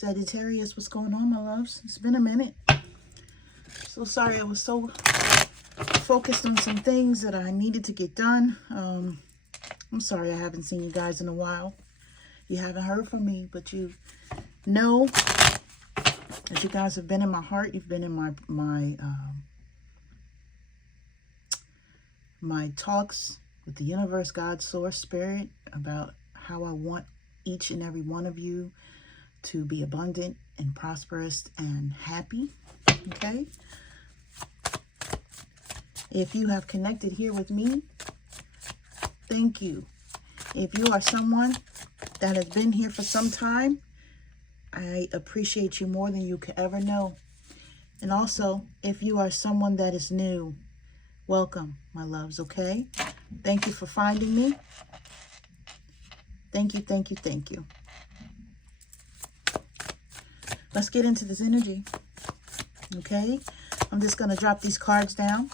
Sagittarius, what's going on, my loves? It's been a minute. So sorry, I was so focused on some things that I needed to get done. I'm sorry I haven't seen you guys in a while. You haven't heard from me, but you know that you guys have been in my heart. You've been in my talks with the universe, God, source, spirit, about how I want each and every one of you to be abundant and prosperous and happy. Okay? If you have connected here with me, thank you. If you are someone that has been here for some time, I appreciate you more than you could ever know. And also, if you are someone that is new, welcome, my loves, okay? Thank you for finding me. Thank you, thank you, thank you. Let's get into this energy, okay? I'm just going to drop these cards down.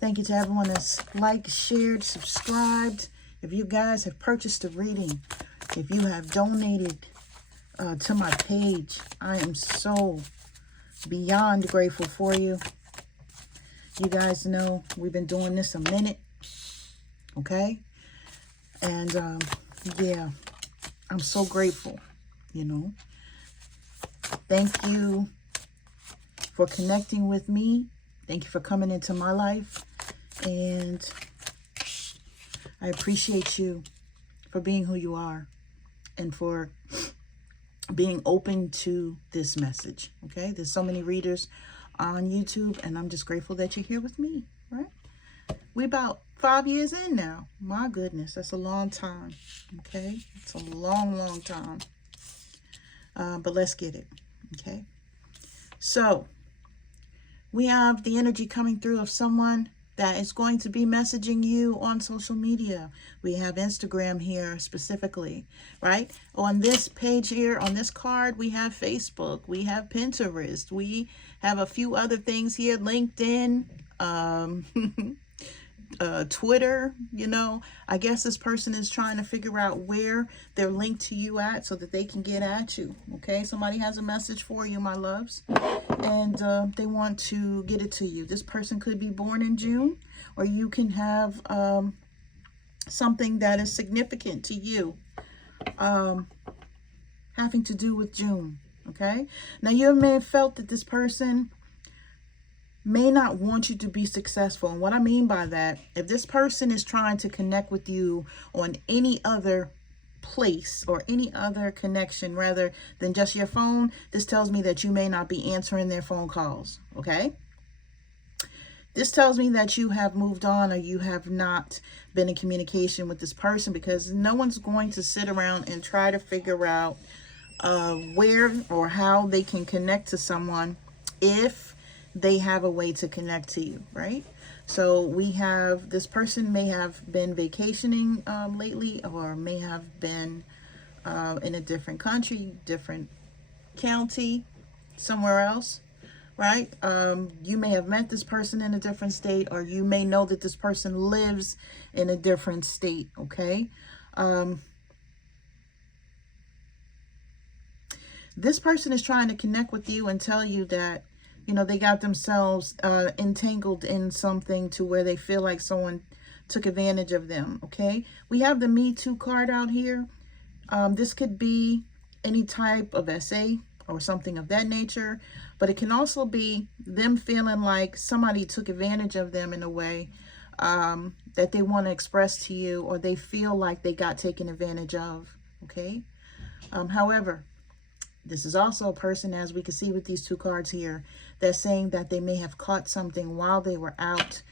Thank you to everyone that's liked, shared, subscribed. If you guys have purchased a reading, if you have donated to my page, I am so beyond grateful for you. You guys know we've been doing this a minute, okay? And yeah, I'm so grateful, you know. Thank you for connecting with me. Thank you for coming into my life. And I appreciate you for being who you are and for being open to this message, okay? There's so many readers on YouTube, and I'm just grateful that you're here with me, right? We're about 5 years in now. My goodness, that's a long time, okay? It's a long, long time. But let's get it, okay? So, we have the energy coming through of someone that is going to be messaging you on social media. We have Instagram here specifically, right? On this page here, on this card, we have Facebook, we have Pinterest, we have a few other things here, LinkedIn, Twitter, you know. I guess this person is trying to figure out where they're linked to you at so that they can get at you, okay? Somebody has a message for you, my loves, and they want to get it to you. This person could be born in June, or you can have something that is significant to you having to do with June, okay? Now, you may have felt that this person may not want you to be successful. And what I mean by that, if this person is trying to connect with you on any other place or any other connection rather than just your phone, this tells me that you may not be answering their phone calls, okay? This tells me that you have moved on, or you have not been in communication with this person, because no one's going to sit around and try to figure out where or how they can connect to someone if they have a way to connect to you, right? So we have, this person may have been vacationing lately, or may have been in a different country, different county, somewhere else, right? You may have met this person in a different state, or you may know that this person lives in a different state, okay? This person is trying to connect with you and tell you that, you know, they got themselves entangled in something to where they feel like someone took advantage of them, okay? We have the Me Too card out here. This could be any type of essay or something of that nature, but it can also be them feeling like somebody took advantage of them in a way that they want to express to you, or they feel like they got taken advantage of, okay? However, this is also a person, as we can see with these two cards here, that's saying that they may have caught something while they were out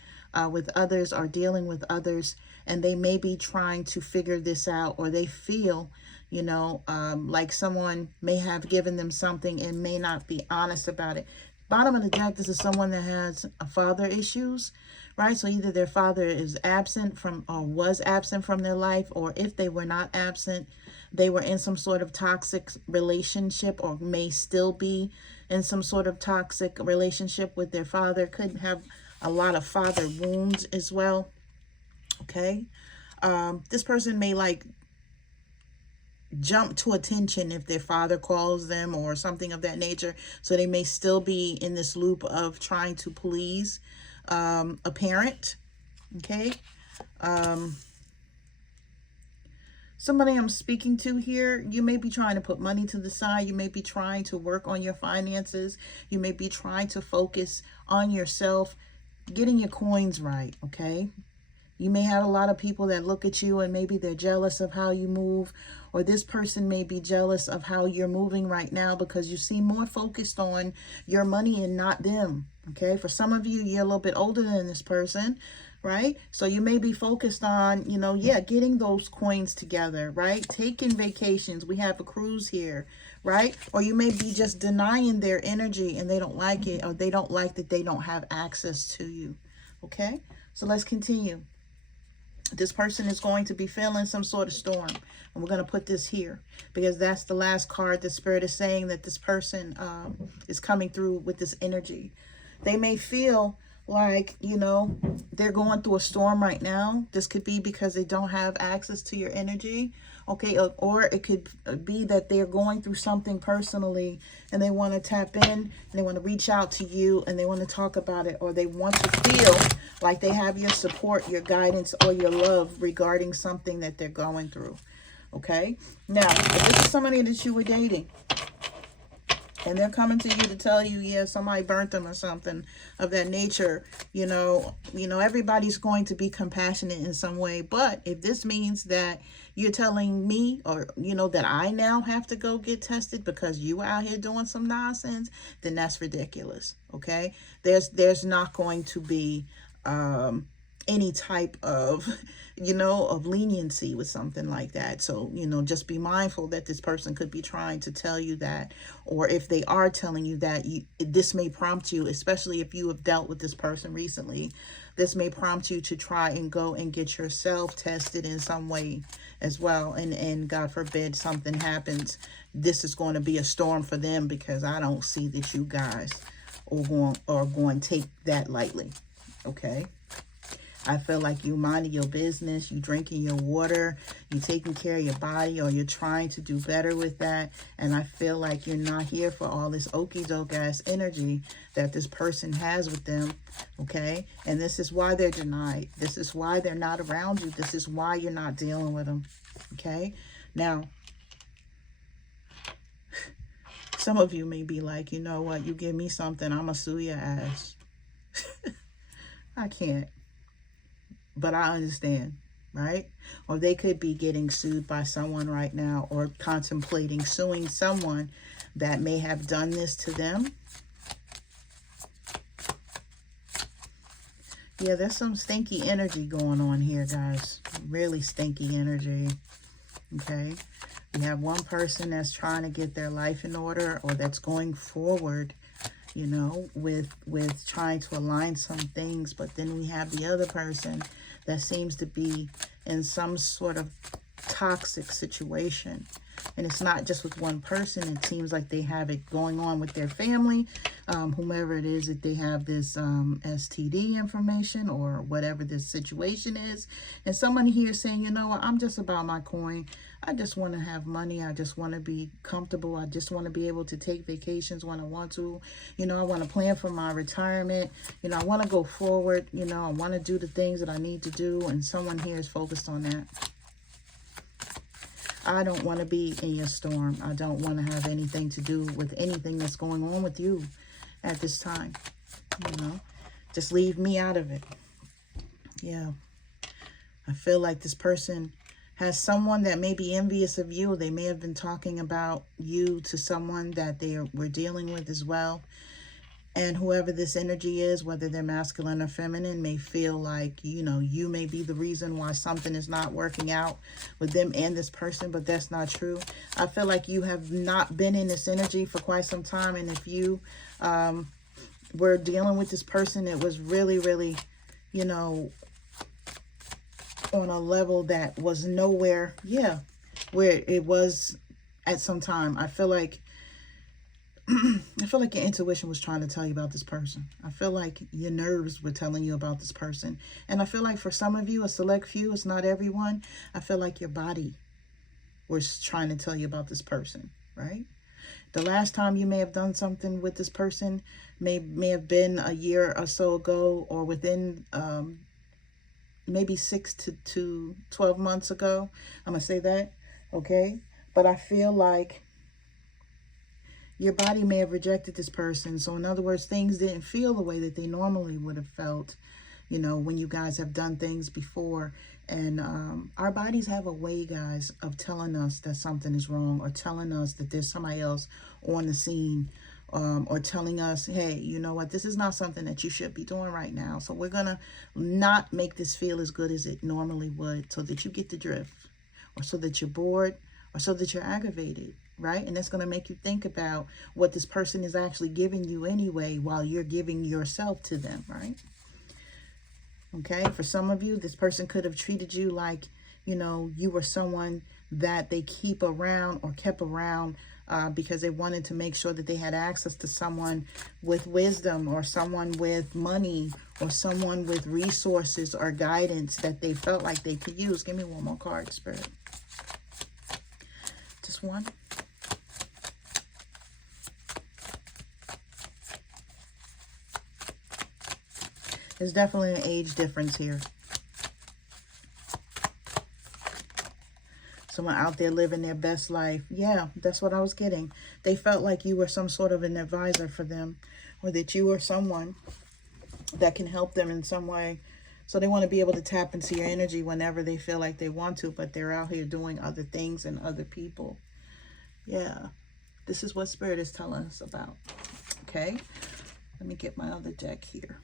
with others or dealing with others, and they may be trying to figure this out, or they feel, you know, like someone may have given them something and may not be honest about it. Bottom of the deck, this is someone that has father issues, right? So either their father is absent from, or was absent from their life, or if they were not absent, they were in some sort of toxic relationship, or may still be in some sort of toxic relationship with their father. Could have a lot of father wounds as well, okay? This person may like jump to attention if their father calls them or something of that nature. So they may still be in this loop of trying to please a parent. Okay. Somebody I'm speaking to here, you may be trying to put money to the side. You may be trying to work on your finances. You may be trying to focus on yourself, getting your coins right, okay? You may have a lot of people that look at you and maybe they're jealous of how you move, or this person may be jealous of how you're moving right now because you seem more focused on your money and not them, okay? For some of you, you're a little bit older than this person, right? So you may be focused on, you know, yeah, getting those coins together, right? Taking vacations. We have a cruise here, right? Or you may be just denying their energy and they don't like it, or they don't like that they don't have access to you, okay? So let's continue. This person is going to be feeling some sort of storm. And we're going to put this here because that's the last card. The Spirit is saying that this person is coming through with this energy. They may feel like, you know, they're going through a storm right now. This could be because they don't have access to your energy. Okay, or it could be that they're going through something personally and they want to tap in and they want to reach out to you and they want to talk about it, or they want to feel like they have your support, your guidance, or your love regarding something that they're going through. Okay, now, if this is somebody that you were dating and they're coming to you to tell you, yeah, somebody burnt them or something of that nature, you know, everybody's going to be compassionate in some way. But if this means that you're telling me, or, you know, that I now have to go get tested because you were out here doing some nonsense, then that's ridiculous. Okay. There's not going to be, any type of, you know, of leniency with something like that. So, you know, just be mindful that this person could be trying to tell you that, or if they are telling you that, this may prompt you, especially if you have dealt with this person recently, this may prompt you to try and go and get yourself tested in some way as well. And God forbid something happens, this is going to be a storm for them, because I don't see that you guys are going to take that lightly. Okay. I feel like you minding your business, you drinking your water, you taking care of your body, or you're trying to do better with that. And I feel like you're not here for all this okie-doke ass energy that this person has with them, okay? And this is why they're denied. This is why they're not around you. This is why you're not dealing with them, okay? Now, some of you may be like, you know what, you give me something, I'm going to sue your ass. I can't. But I understand, right? Or they could be getting sued by someone right now, or contemplating suing someone that may have done this to them. Yeah, there's some stinky energy going on here, guys. Really stinky energy, okay? You have one person that's trying to get their life in order, or that's going forward, you know, with trying to align some things. But then we have the other person that seems to be in some sort of toxic situation. And it's not just with one person. It seems like they have it going on with their family, whomever it is that they have this STD information or whatever this situation is. And someone here saying, you know what, I'm just about my coin. I just want to have money. I just want to be comfortable. I just want to be able to take vacations when I want to. You know, I want to plan for my retirement. You know, I want to go forward. You know, I want to do the things that I need to do. And someone here is focused on that. I don't want to be in your storm. I don't want to have anything to do with anything that's going on with you at this time. You know, just leave me out of it. Yeah. I feel like this person has someone that may be envious of you. They may have been talking about you to someone that they were dealing with as well. And whoever this energy is, whether they're masculine or feminine, may feel like, you know, you may be the reason why something is not working out with them and this person, but that's not true. I feel like you have not been in this energy for quite some time. And if you were dealing with this person, it was really, really, you know, on a level that was nowhere, yeah, where it was at some time. I feel like your intuition was trying to tell you about this person. I feel like your nerves were telling you about this person. And I feel like for some of you, a select few, it's not everyone. I feel like your body was trying to tell you about this person, right? The last time you may have done something with this person may have been a year or so ago, or within maybe 6 to 12 months ago. I'm going to say that, okay? But I feel like your body may have rejected this person. So in other words, things didn't feel the way that they normally would have felt, you know, when you guys have done things before. And our bodies have a way, guys, of telling us that something is wrong, or telling us that there's somebody else on the scene, or telling us, hey, you know what, this is not something that you should be doing right now. So we're going to not make this feel as good as it normally would, so that you get the drift, or so that you're bored, or so that you're aggravated, right? And that's going to make you think about what this person is actually giving you anyway, while you're giving yourself to them, right? Okay, for some of you, this person could have treated you like, you know, you were someone that they keep around or kept around because they wanted to make sure that they had access to someone with wisdom, or someone with money, or someone with resources or guidance that they felt like they could use. Give me one more card, Spirit. Just one. There's definitely an age difference here. Someone out there living their best life. Yeah, that's what I was getting. They felt like you were some sort of an advisor for them, or that you were someone that can help them in some way. So they want to be able to tap into your energy whenever they feel like they want to, but they're out here doing other things and other people. Yeah, this is what Spirit is telling us about. Okay, let me get my other deck here.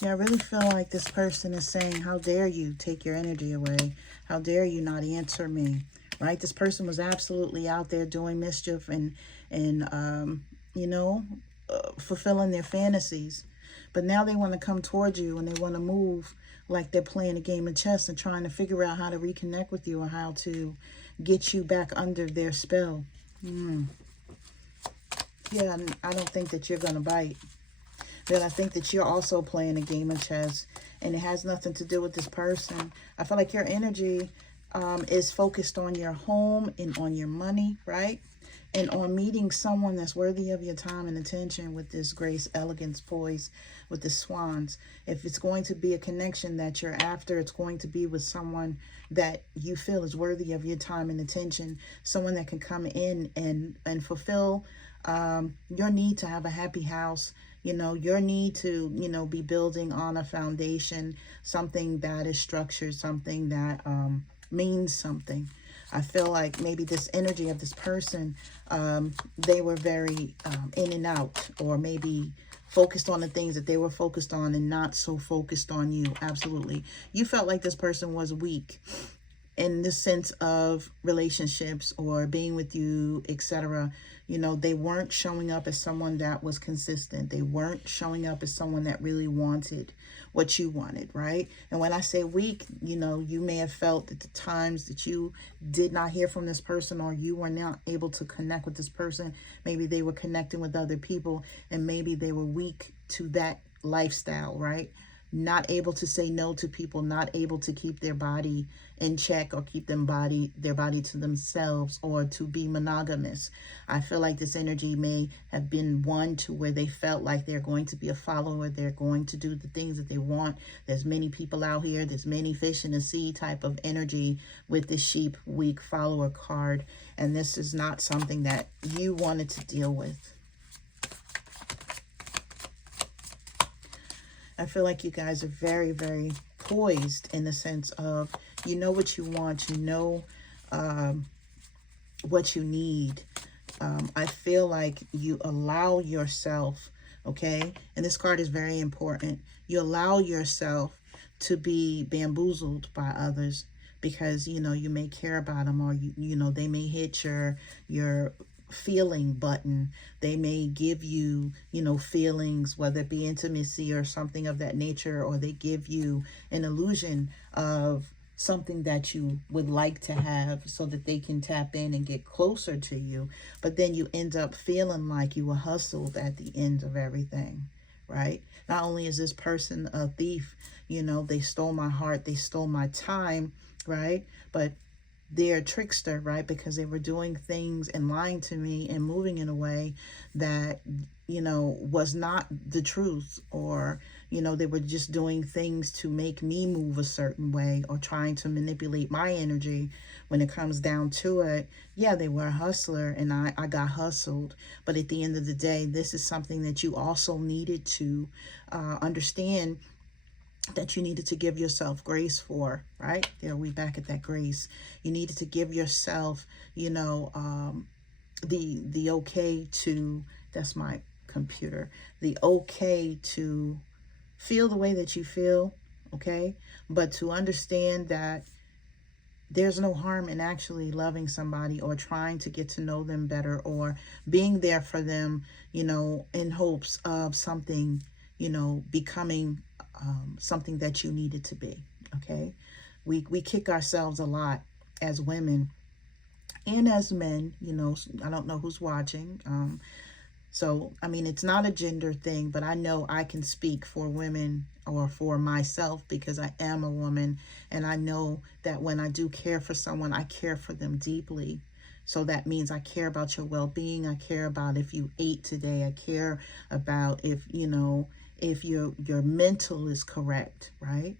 Yeah, I really feel like this person is saying, how dare you take your energy away? How dare you not answer me? Right? This person was absolutely out there doing mischief and you know, fulfilling their fantasies. But now they want to come towards you, and they want to move like they're playing a game of chess and trying to figure out how to reconnect with you, or how to get you back under their spell. Yeah, I don't think that you're going to bite. Then I think that you're also playing a game of chess, and it has nothing to do with this person. I feel like your energy is focused on your home and on your money, right? And on meeting someone that's worthy of your time and attention, with this grace, elegance, poise, with the swans. If it's going to be a connection that you're after, it's going to be with someone that you feel is worthy of your time and attention. Someone that can come in and fulfill your need to have a happy house. You know, your need to, you know, be building on a foundation, something that is structured, something that means something. I feel like maybe this energy of this person, they were very in and out, or maybe focused on the things that they were focused on and not so focused on you. Absolutely. You felt like this person was weak in the sense of relationships or being with you, etc. You know, they weren't showing up as someone that was consistent. They weren't showing up as someone that really wanted what you wanted, right? And when I say weak, you know, you may have felt at the times that you did not hear from this person, or you were not able to connect with this person. Maybe they were connecting with other people, and maybe they were weak to that lifestyle, right? Not able to say no to people, not able to keep their body in check, or keep their body to themselves, or to be monogamous. I feel like this energy may have been one to where they felt like they're going to be a follower. They're going to do the things that they want. There's many people out here. There's many fish in the sea type of energy with the sheep, weak follower card. And this is not something that you wanted to deal with. I feel like you guys are very, very poised in the sense of, you know what you want, you know what you need. I feel like you allow yourself, okay, and this card is very important, you allow yourself to be bamboozled by others, because, you know, you may care about them, or, you know, they may hit your feeling button. They may give you, you know, feelings, whether it be intimacy or something of that nature, or they give you an illusion of something that you would like to have so that they can tap in and get closer to you. But then you end up feeling like you were hustled at the end of everything, right? Not only is this person a thief, you know, they stole my heart, they stole my time, right? But they're a trickster, right? Because they were doing things and lying to me and moving in a way that, you know, was not the truth. Or, you know, they were just doing things to make me move a certain way, or trying to manipulate my energy. When it comes down to it, yeah, they were a hustler, and I got hustled. But at the end of the day, this is something that you also needed to understand, that you needed to give yourself grace for, right? There, we back at that grace. You needed to give yourself, you know, the okay to, that's my computer, the okay to feel the way that you feel, okay? But to understand that there's no harm in actually loving somebody, or trying to get to know them better, or being there for them, you know, in hopes of something, you know, becoming something that you needed to be, okay? We kick ourselves a lot as women and as men, you know. I don't know who's watching. So, I mean, it's not a gender thing, but I know I can speak for women, or for myself, because I am a woman. And I know that when I do care for someone, I care for them deeply. So that means I care about your well-being. I care about if you ate today. I care about if, you know, if your mental is correct, right?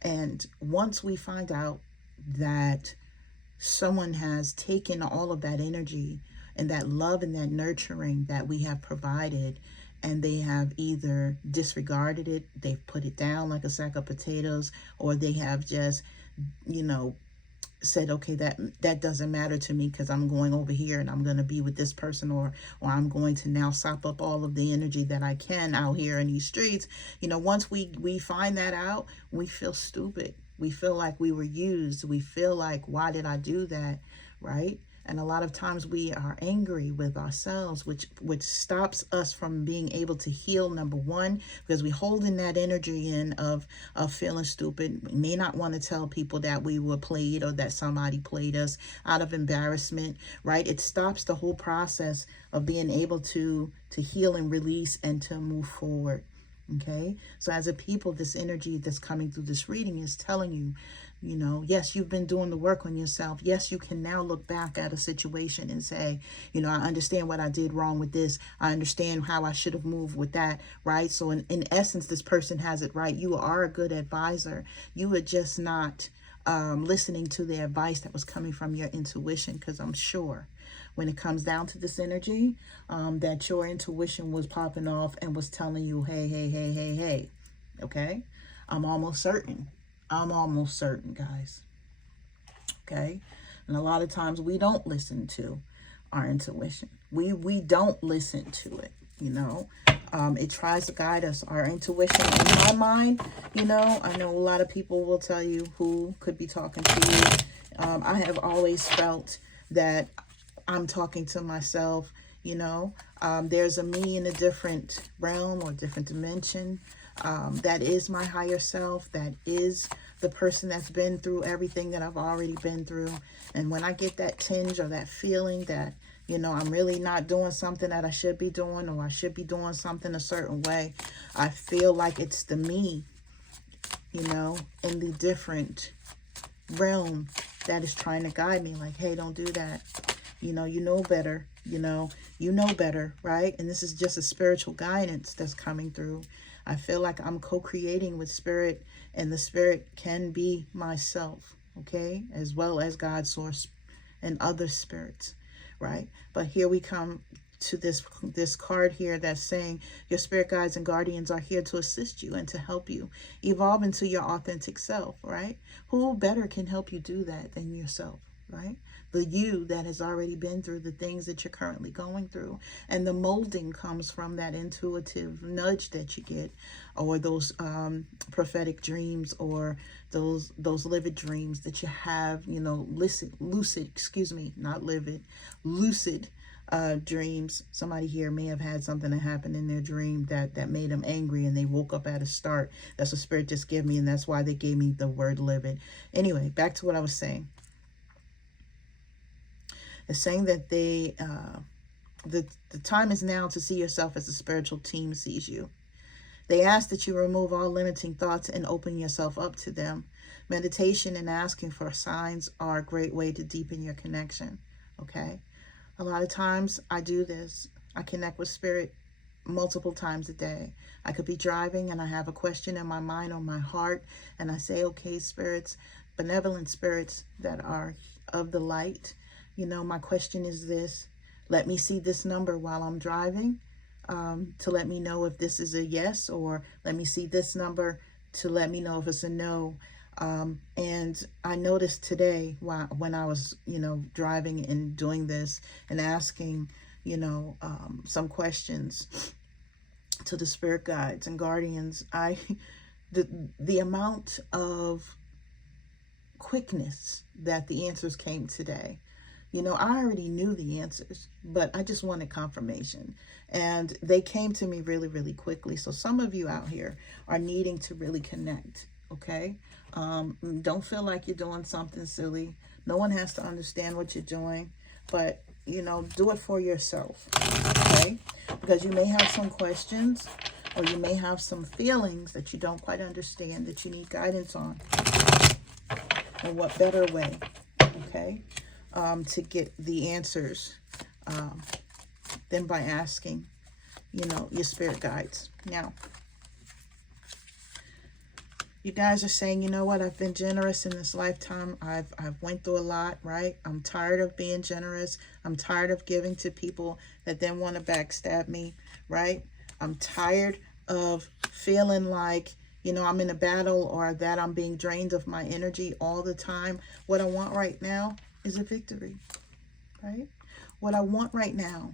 And once we find out that someone has taken all of that energy and that love and that nurturing that we have provided, and they have either disregarded it, they've put it down like a sack of potatoes, or they have just, you know, said, okay, that doesn't matter to me, because I'm going over here and I'm going to be with this person, or I'm going to now sop up all of the energy that I can out here in these streets. You know, once we find that out, we feel stupid. We feel like we were used. We feel like, why did I do that, right? And a lot of times we are angry with ourselves, which stops us from being able to heal, number one, because we hold in that energy in of feeling stupid. We may not want to tell people that we were played, or that somebody played us, out of embarrassment, right? It stops the whole process of being able to heal and release and to move forward. Okay, so as a people, this energy that's coming through this reading is telling you, you know, yes, you've been doing the work on yourself. Yes, you can now look back at a situation and say, you know, I understand what I did wrong with this. I understand how I should have moved with that, right? So in essence, this person has it right. You are a good advisor. You were just not listening to the advice that was coming from your intuition, because I'm sure when it comes down to this energy, that your intuition was popping off and was telling you, hey, hey, hey, hey, hey, okay? I'm almost certain, guys, okay? And a lot of times we don't listen to our intuition. We don't listen to it, you know? It tries to guide us. Our intuition, in my mind, you know, I know a lot of people will tell you who could be talking to you. I have always felt that I'm talking to myself, you know. There's a me in a different realm or different dimension. That is my higher self. That is the person that's been through everything that I've already been through. And when I get that tinge or that feeling that, you know, I'm really not doing something that I should be doing, or I should be doing something a certain way, I feel like it's the me, you know, in the different realm that is trying to guide me, like, hey, don't do that. You know better, you know better, right? And this is just a spiritual guidance that's coming through. I feel like I'm co-creating with spirit, and the spirit can be myself, okay? As well as God's source and other spirits, right? But here we come to this card here that's saying your spirit guides and guardians are here to assist you and to help you evolve into your authentic self, right? Who better can help you do that than yourself, right? The you that has already been through the things that you're currently going through. And the molding comes from that intuitive nudge that you get, or those prophetic dreams, or those livid dreams that you have, you know, lucid, excuse me, not livid, lucid dreams. Somebody here may have had something that happened in their dream that made them angry, and they woke up at a start. That's what Spirit just gave me, and that's why they gave me the word livid. Anyway, back to what I was saying. It's saying that the time is now to see yourself as the spiritual team sees you. They ask that you remove all limiting thoughts and open yourself up to them. Meditation and asking for signs are a great way to deepen your connection. Okay? A lot of times I do this. I connect with Spirit multiple times a day. I could be driving and I have a question in my mind or my heart, and I say, okay, spirits, benevolent spirits that are of the light, you know, my question is this. Let me see this number while I'm driving, to let me know if this is a yes, or let me see this number to let me know if it's a no. And I noticed today when I was, you know, driving and doing this and asking, you know, some questions to the spirit guides and guardians, the amount of quickness that the answers came today. You know, I already knew the answers, but I just wanted confirmation. And they came to me really, really quickly. So some of you out here are needing to really connect, okay? Don't feel like you're doing something silly. No one has to understand what you're doing, but, you know, do it for yourself, okay? Because you may have some questions, or you may have some feelings that you don't quite understand, that you need guidance on. And what better way, okay, to get the answers than by asking, you know, your spirit guides. Now, you guys are saying, you know what, I've been generous in this lifetime. I've went through a lot, right? I'm tired of being generous. I'm tired of giving to people that then want to backstab me, right? I'm tired of feeling like, you know, I'm in a battle, or that I'm being drained of my energy all the time. What I want right now is a victory, right? What I want right now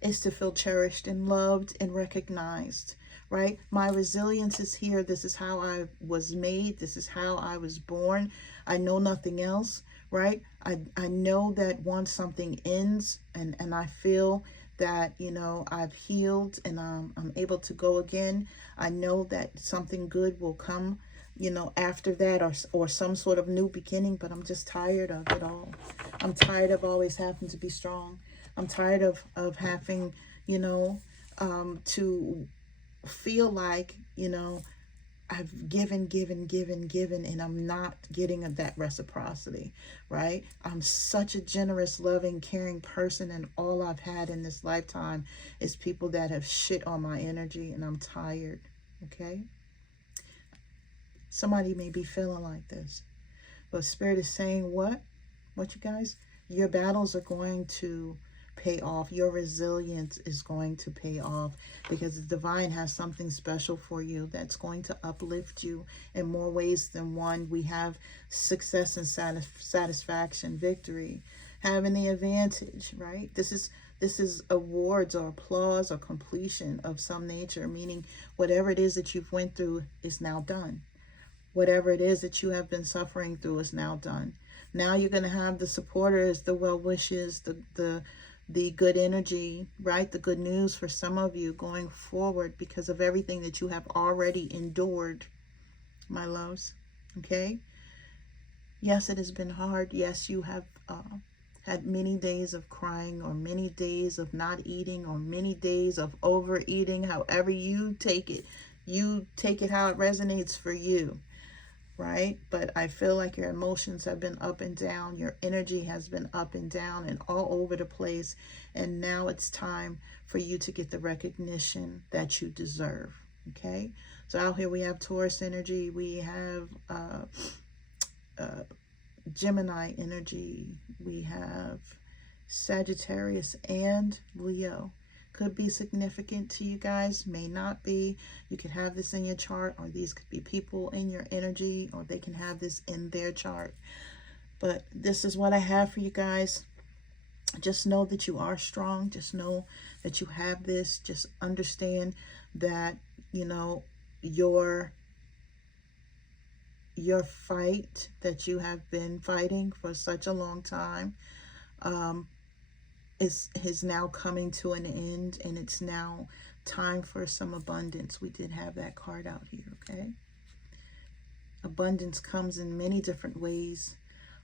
is to feel cherished and loved and recognized, right? My resilience is here. This is how I was made. This is how I was born. I know nothing else, right? I know that once something ends and I feel that, you know, I've healed and I'm able to go again, I know that something good will come, you know, after that, or some sort of new beginning. But I'm just tired of it all. I'm tired of always having to be strong. I'm tired of having, you know, to feel like, you know, I've given, and I'm not getting that reciprocity, right? I'm such a generous, loving, caring person, and all I've had in this lifetime is people that have shit on my energy, and I'm tired, okay? Somebody may be feeling like this, but Spirit is saying what you guys? Your battles are going to pay off. Your resilience is going to pay off, because the divine has something special for you that's going to uplift you in more ways than one. We have success and satisfaction, victory, having the advantage, right? This is awards or applause or completion of some nature, meaning whatever it is that you've went through is now done. Whatever it is that you have been suffering through is now done. Now you're going to have the supporters, the well wishes, the good energy, right? The good news for some of you going forward because of everything that you have already endured, my loves, okay? Yes, it has been hard. Yes, you have had many days of crying, or many days of not eating, or many days of overeating. However you take it how it resonates for you, right? But I feel like your emotions have been up and down. Your energy has been up and down and all over the place. And now it's time for you to get the recognition that you deserve, okay? So out here we have Taurus energy. We have Gemini energy. We have Sagittarius and Leo. Could be significant to you guys, may not be. You could have this in your chart, or these could be people in your energy, or they can have this in their chart. But this is what I have for you guys. Just know that you are strong. Just know that you have this. Just understand that, you know, your fight that you have been fighting for such a long time, is now coming to an end, and it's now time for some abundance. We did have that card out here, okay? Abundance comes in many different ways,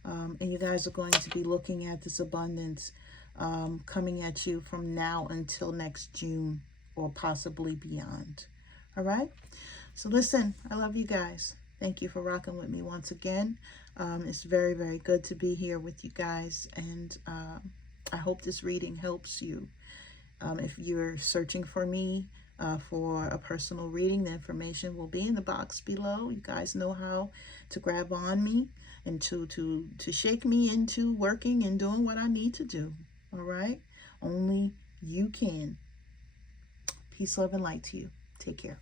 and you guys are going to be looking at this abundance coming at you from now until next June, or possibly beyond. All right? So listen, I love you guys. Thank you for rocking with me once again. It's very, very good to be here with you guys, and I hope this reading helps you. If you're searching for me for a personal reading, the information will be in the box below. You guys know how to grab on me and to shake me into working and doing what I need to do. All right? Only you can. Peace, love, and light to you. Take care.